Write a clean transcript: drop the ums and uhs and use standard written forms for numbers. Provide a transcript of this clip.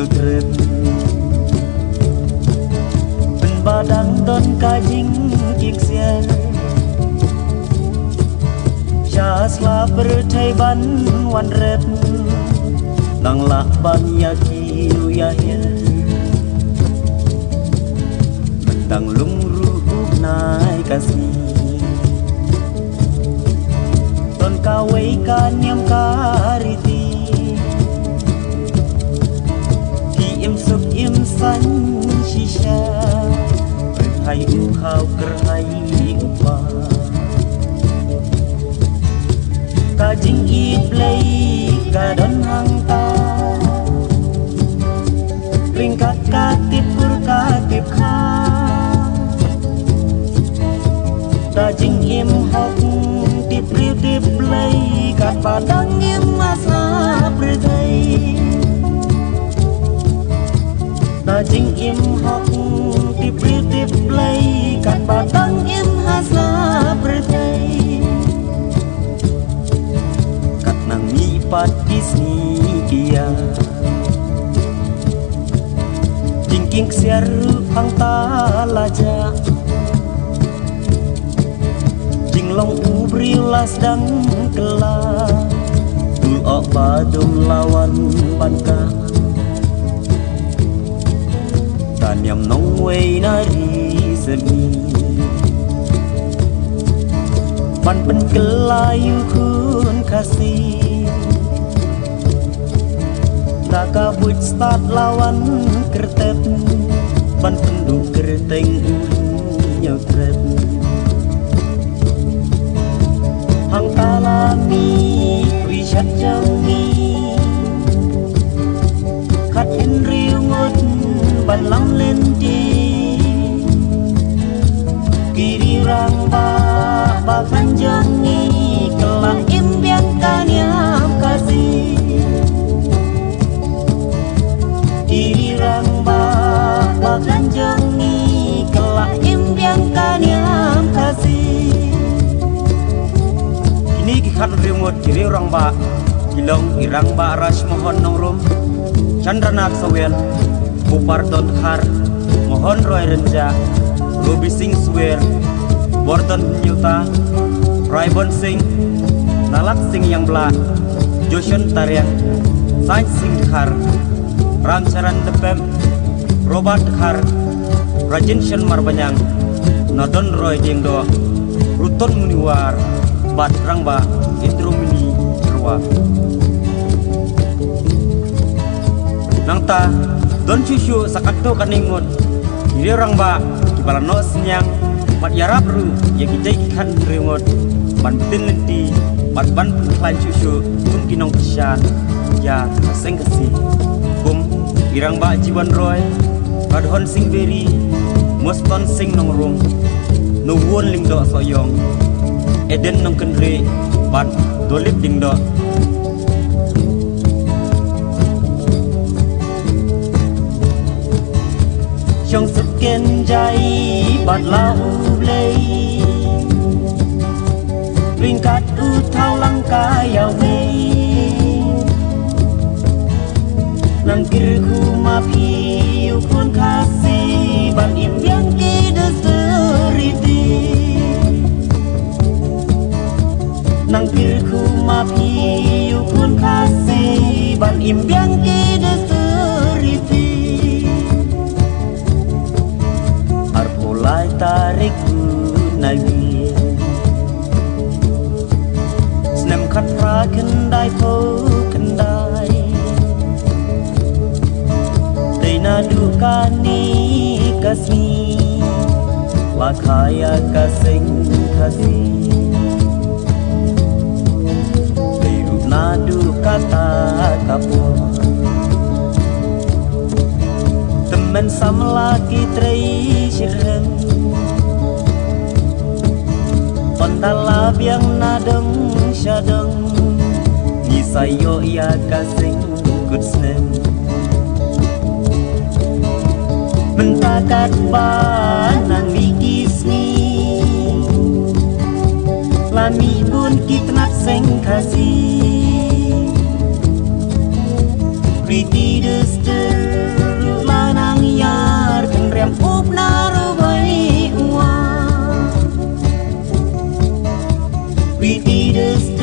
nhiều trượt bên ba đang đón ca dính kiek xe cha sla berthai ban wan rep nang la ban ya ki ya hel đang lung ru nai kasih ton kawai ka niam kariti ki im suk im san shisha hai u khau kerhai upa ka jing i play ka don hang ta ring ka tip kur ka tip kha ta jing im hok tip riu tip play ka padang im masa pridai ta jing im hok tip riu tip play ka padang im hasa pridai kat nang mi pat kisni kia jingking siar hang ta laja long ubriulas dang kela dul ok badum lawan banka tanyam nong wei nari semi pan pen kelayu kun kasih taka buit start lawan kertep pan penduk kerteng nyotrep hang talami wishat jangi khat hin riu ngot ban lam lên di kiri rang ba kan jangi kelak imbiang kaniam kasih kiri rang ba kan jangi kelak imbiang kaniam kasih ini kikan rimut kiri orang ba kilong irang ba ras mohon nongrum Chandranath Sawel Bupar Don Khar mohon Roy Renja Ruby Singh Swear Borton Nyuta Raibon Singh Nalak Singh yang belah Joshon Tarian Sain Singh Khar Ramcharan Depem Robert Khar Rajin Shen Marbanyang Nodon Roy Jengdo Ruton Muniwar Bat Rangba Intrumini Cerwa Nangta Don Cucu Sakakto Kaningut Kiri Rangba Kibala No Senyang Mat Yarab Ru Yang Kijai Kikan Ringut Ban Betin Lenti Bat Ban Pengklan Cucu Kum Kinong Kishan Ya Kaseng Kasih Kum Irangba Jiwan Roy Radhon Singh Beri Muston Singh Nongrung Nuwun Lingdo Soyong Eden nong kendri bat dolip dingdo trong sức kiên jai bat lau blei ringkat u thao langka yau mei nang kir khu ma pi u kun kasi ban im yang ki de seriti nang kir khu ma pi u kun kasih ban imbiang ki de seriti ar pulai tarik nawi snem khat pra kendai po kendai deina dukani kasih lakaya kasing kasih nadu kata kapur temen sama lagi trei shirem pandala biang nadeng shadeng nisayo ya kasing kutsnem bentakat banang migisni lami bun kitnat seng kasih Pretty duster sweetest